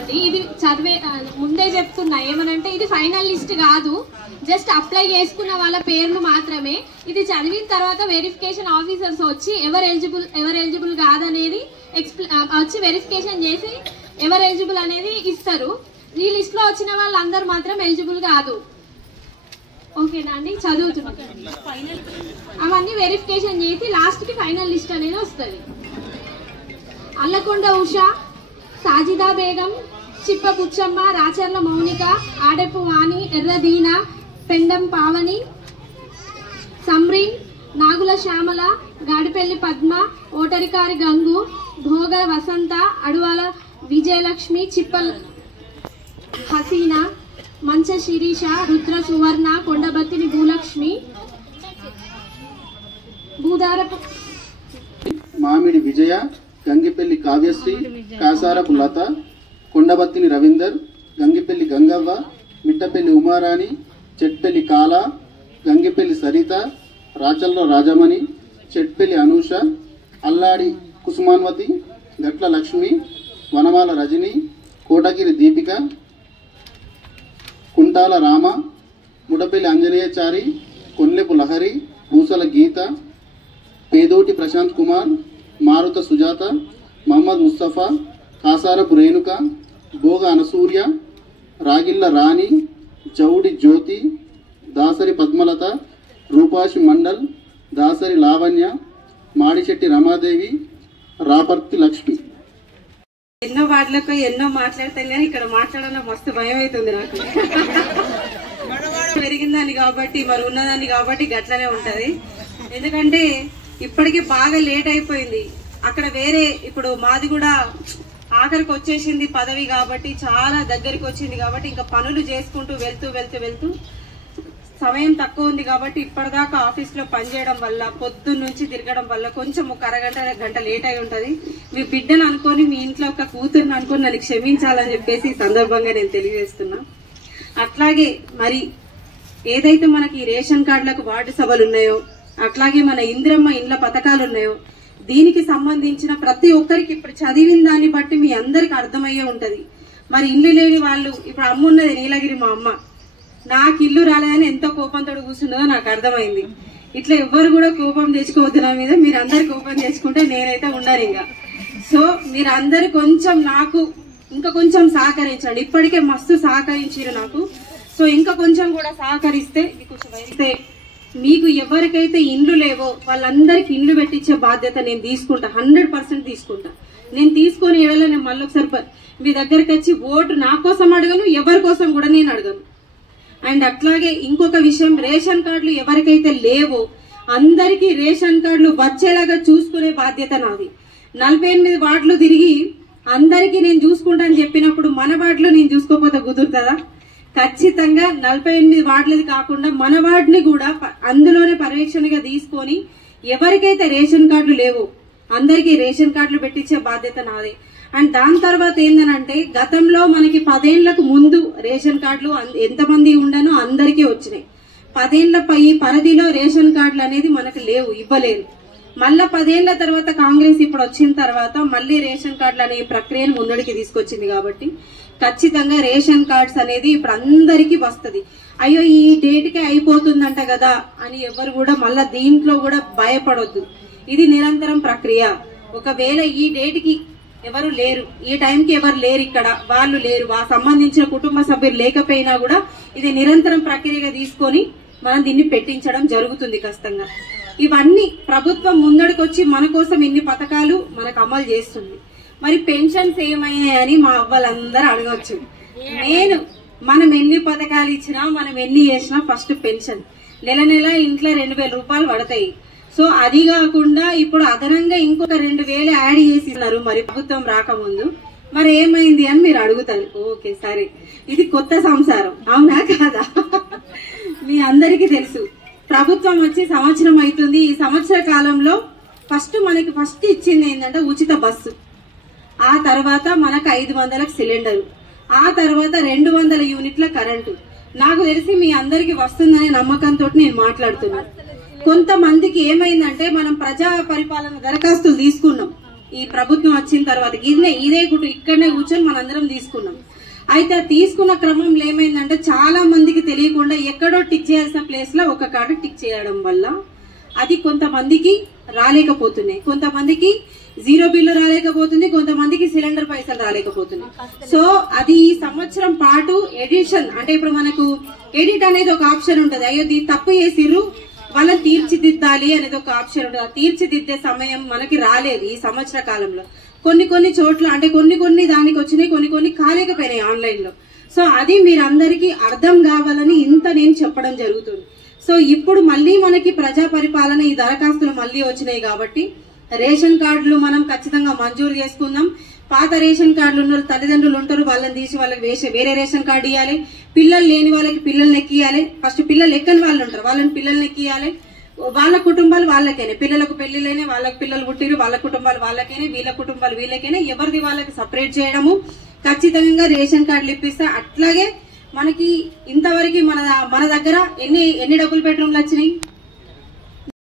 అండి. ఇది చదివే ముందే చెప్తున్నా ఏమనంటే ఇది ఫైనల్ లిస్ట్ కాదు, జస్ట్ అప్లై చేసుకున్న వాళ్ళ పేర్లు మాత్రమే. ఇది చదివిన తర్వాత వెరిఫికేషన్ ఆఫీసర్స్ వచ్చి ఎవరు ఎలిజిబుల్ కాదనేది వచ్చి వెరిఫికేషన్ చేసి ఎవరు ఎలిజిబుల్ అనేది ఇస్తారు. ఈ లిస్ట్ లో వచ్చిన వాళ్ళందరూ మాత్రం ఎలిజిబుల్ కాదు. ఓకేనా అండి? చదువుతున్నాం. అవన్నీ వెరిఫికేషన్ చేసి లాస్ట్ కి ఫైనల్ లిస్ట్ అనేది వస్తుంది. అల్లకొండ ఉషా, సాజిదా బేగం, చిప్ప పుచ్చమ్మ, రాచర్ల మౌనిక, ఆడెపు వాణి, ఎర్రదీన, పెండం పావని, సమ్రీన్, నాగుల శ్యామల, గాడిపల్లి పద్మ, ఓటరికారి గంగు, భోగ వసంత, అడువాల విజయలక్ష్మి, చిప్పల్ హసీనా, మంచ శిరీష, రుద్ర సువర్ణ, కొండబత్తిని భూలక్ష్మి, భూదారపు మామిడి విజయ, గంగిపల్లి కావ్యశ్రీ, కాసారపు లత, కొండబత్తిని రవీందర్, గంగిపల్లి గంగవ్వ, మిట్టపల్లి ఉమారాణి, చెట్పల్లి కాల, గంగిపల్లి సరిత, రాచల్లో రాజమణి, చెట్పల్లి అనూష, అల్లాడి కుసుమాన్వతి, గట్ల లక్ష్మి, వనమాల రజని, కోటగిరి దీపిక, కుంటాల రామ, ముడపల్లి అంజనేయచారి, కొన్లెపు లహరి, పూసల గీత, పేదోటి ప్రశాంత్ కుమార్, మారుత సుజాత, మహమ్మద్ ముస్తఫా, కాసారపు రేణుక, భోగ అనసూర్య, రాగిళ్ల రాణి, జౌడి జ్యోతి, దాసరి పద్మలత, రూపాషి మండల్, దాసరి లావణ్య, మాడిశెట్టి రమాదేవి, రాపర్తి లక్ష్మి. ఎన్నో వాటిలకు ఎన్నో మాట్లాడతాం కానీ ఇక్కడ మాట్లాడాలని మస్తు భయం అవుతుంది నాకు. పెరిగిందాన్ని కాబట్టి మరి ఉన్నదాన్ని కాబట్టి గట్లనే ఉంటది. ఎందుకంటే ఇప్పటికి బాగా లేట్ అయిపోయింది. అక్కడ వేరే ఇప్పుడు మాది కూడా ఆఖరికి వచ్చేసింది పదవి కాబట్టి, చాలా దగ్గరికి వచ్చింది కాబట్టి ఇంకా పనులు చేసుకుంటూ వెళ్తూ సమయం తక్కువ ఉంది కాబట్టి ఇప్పటిదాకా ఆఫీస్ లో పనిచేయడం వల్ల పొద్దున్న నుంచి తిరగడం వల్ల కొంచెం ఒక గంట లేట్ అయి ఉంటది. మీ బిడ్డను అనుకొని మీ ఇంట్లో ఒక కూతురుని అనుకొని నన్ను క్షమించాలని చెప్పేసి ఈ సందర్భంగా నేను తెలియజేస్తున్నా. అట్లాగే మరి ఏదైతే మనకి రేషన్ కార్డులకు వార్డు సభలు ఉన్నాయో, అట్లాగే మన ఇందిరమ్మ ఇండ్ల పథకాలు ఉన్నాయో, దీనికి సంబంధించిన ప్రతి ఒక్కరికి ఇప్పుడు చదివిన దాన్ని బట్టి మీ అందరికి అర్థమయ్యే ఉంటది. మరి ఇల్లు లేని వాళ్ళు, ఇప్పుడు అమ్మున్నది నీలగిరి మా అమ్మ, నాకు ఇల్లు రాలేదని ఎంతో కోపంతో కూర్చున్నదో నాకు అర్థమైంది. ఇట్లా ఎవ్వరు కూడా కోపం తెచ్చుకోవద్దు నా మీద. మీరు అందరు కోపం తెచ్చుకుంటే నేనైతే ఉండను ఇంకా. సో మీరు అందరు కొంచెం నాకు ఇంకా కొంచెం సహకరించండి. ఇప్పటికే మస్తు సహకరించారు నాకు. సో ఇంకా కొంచెం కూడా సహకరిస్తే మీకు ఎవరికైతే ఇండ్లు లేవో వాళ్ళందరికి ఇండ్లు పెట్టించే బాధ్యత నేను తీసుకుంటా, 100% తీసుకుంటా. నేను తీసుకొని ఏడలో నేను మళ్ళీ ఒకసారి మీ దగ్గరికి వచ్చి ఓటు నా కోసం అడగను, ఎవరి కోసం కూడా నేను అడగను. అండ్ అట్లాగే ఇంకొక విషయం, రేషన్ కార్డులు ఎవరికైతే లేవో అందరికీ రేషన్ కార్డులు వచ్చేలాగా చూసుకునే బాధ్యత నాది. 48 వార్డులు తిరిగి అందరికీ నేను చూసుకుంటా అని చెప్పినప్పుడు మన వార్డులో నేను చూసుకోకపోతే కుదురుతుందా? ఖచ్చితంగా 48 వార్డులది కాకుండా మన వార్డుని కూడా అందులోనే పర్యవేక్షణగా తీసుకొని ఎవరికైతే రేషన్ కార్డులు లేవో అందరికీ రేషన్ కార్డులు పెట్టించే బాధ్యత నాదే. అండ్ దాని తర్వాత ఏందనంటే గతంలో మనకి 10 ఏళ్లకు ముందు రేషన్ కార్డులు ఎంతమంది ఉండనో అందరికీ వచ్చినాయి. 10 ఏళ్ల పరిధిలో రేషన్ కార్డులు అనేది మనకు లేవు, ఇవ్వలేదు. మళ్ళా 10 ఏళ్ల తర్వాత కాంగ్రెస్ ఇప్పుడు వచ్చిన తర్వాత మళ్ళీ రేషన్ కార్డులు అనే ప్రక్రియను ముందడికి తీసుకొచ్చింది కాబట్టి ఖచ్చితంగా రేషన్ కార్డ్స్ అనేది ఇప్పుడు అందరికీ వస్తుంది. అయ్యో ఈ డేట్కే అయిపోతుందంట కదా అని ఎవరు కూడా మళ్ళా దీంట్లో కూడా భయపడొద్దు. ఇది నిరంతరం ప్రక్రియ. ఒకవేళ ఈ డేట్కి ఎవరు లేరు, ఈ టైంకి ఎవరు లేరు, ఇక్కడ వాళ్ళు లేరు, సంబంధించిన కుటుంబ సభ్యులు లేకపోయినా కూడా ఇది నిరంతరం ప్రక్రియగా తీసుకొని మనం దీన్ని పెట్టించడం జరుగుతుంది ఖచ్చితంగా. ఇవన్నీ ప్రభుత్వం ముందడికొచ్చి మన కోసం ఇన్ని పథకాలు మనకు అమలు చేస్తుంది. మరి పెన్షన్స్ ఏమయ్యాయని మా అవ్వలందరూ అడగవచ్చు. మనం ఎన్ని పథకాలు ఇచ్చినా మనం ఎన్ని చేసినా ఫస్ట్ పెన్షన్ నెల నెల ఇంట్లో 2000 రూపాయలు పడతాయి. సో అది కాకుండా ఇప్పుడు అదనంగా ఇంకొక 2000 యాడ్ చేసినారు మరి ప్రభుత్వం రాకముందు. మరి ఏమైంది అని మీరు అడుగుతారు. ఓకే సరే, ఇది కొత్త సంసారం అవునా కాదా? మీ అందరికీ తెలుసు ప్రభుత్వం వచ్చి సంవత్సరం అవుతుంది. ఈ సంవత్సర కాలంలో మనకి ఫస్ట్ ఇచ్చింది ఏంటంటే ఉచిత బస్సు, ఆ తర్వాత మనకు 500లకు సిలిండరు, ఆ తర్వాత 200 యూనిట్ల కరెంటు. నాకు తెలిసి మీ అందరికి వస్తుందనే నమ్మకంతో నేను మాట్లాడుతున్నాను. కొంతమందికి ఏమైందంటే మనం ప్రజా పరిపాలన దరఖాస్తులు తీసుకున్నాం, ఈ ప్రభుత్వం వచ్చిన తర్వాత ఇదే ఇక్కడనే కూర్చొని మనందరం తీసుకున్నాం. అయితే తీసుకున్న క్రమంలో ఏమైందంటే చాలా మందికి తెలియకుండా ఎక్కడో టిక్ చేయాల్సిన ప్లేస్ లో ఒక కార్డు టిక్ చేయడం వల్ల అది కొంతమందికి రాలేకపోతున్నాయి, కొంతమందికి జీరో బిల్లు రాలేకపోతుంది, కొంతమందికి సిలిండర్ పైసలు రాలేకపోతున్నాయి. సో అది ఈ సంవత్సరం పాటు ఎడిషన్ అంటే ఇప్పుడు మనకు ఎడిట్ అనేది ఒక ఆప్షన్ ఉంటుంది. అయ్యో తప్పు చేసిర్రు వాళ్ళని తీర్చిదిద్దాలి అనేది ఒక ఆప్షన్ ఉంటుంది. ఆ తీర్చిదిద్దే సమయం మనకి రాలేదు ఈ సంవత్సర కాలంలో. కొన్ని చోట్ల అంటే కొన్ని దానికి వచ్చినాయి, కొన్ని కాలేకపోయినాయి ఆన్లైన్ లో. సో అది మీరందరికీ అర్థం కావాలని ఇంత నేను చెప్పడం జరుగుతుంది. సో ఇప్పుడు మళ్ళీ మనకి ప్రజా పరిపాలన ఈ దరఖాస్తులు మళ్ళీ వచ్చినాయి కాబట్టి రేషన్ కార్డులు మనం ఖచ్చితంగా మంజూరు చేసుకుందాం. పాత రేషన్ కార్డులు ఉన్న తల్లిదండ్రులు ఉంటారు, వాళ్ళని తీసి వాళ్ళకి వేరే రేషన్ కార్డు ఇవ్వాలి. పిల్లలు లేని వాళ్ళకి పిల్లల్ని ఎక్కియాలి. ఫస్ట్ పిల్లలు ఎక్కని వాళ్ళు ఉంటారు, వాళ్ళని పిల్లల్ని ఎక్కియాలి. వాళ్ళ కుటుంబాలు వాళ్ళకైనా, పిల్లలకు పెళ్లిలైనా వాళ్ళకి పిల్లలు పుట్టిరు, వాళ్ళ కుటుంబాలు వాళ్ళకైనా, వీళ్ళ కుటుంబాలు వీళ్ళకైనా, ఎవరిది వాళ్ళకి సపరేట్ చేయడము, ఖచ్చితంగా రేషన్ కార్డులు ఇప్పిస్తా. అట్లాగే మనకి ఇంతవరకు మన దగ్గర ఎన్ని డబుల్ బెడ్రూమ్లు వచ్చినాయి?